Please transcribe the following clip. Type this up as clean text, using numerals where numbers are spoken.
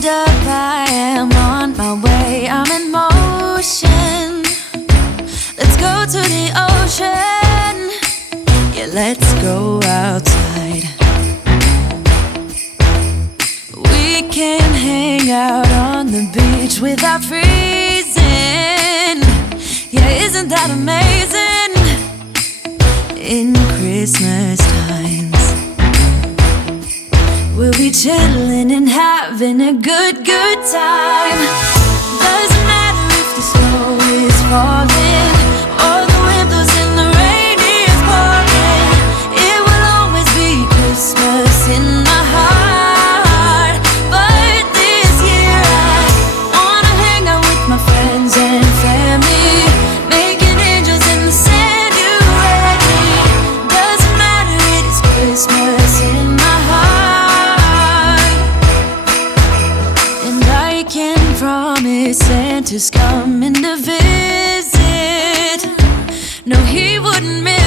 Hold up, I am on my way, I'm in motion. Let's go to the ocean. Yeah, let's go outside. We can hang out on the beach without freezing. Yeah, isn't that amazing? In Christmas times, we'll be chilling and having a good time. Doesn't matter if the snow is falling or the wind blows and the rain is pouring. It will always be Christmas in my heart. But this year I wanna hang out with my friends and family, making angels in the sand. You ready? Doesn't matter, it is Christmas in my heart. And I can promise Santa's coming to visit. No, he wouldn't miss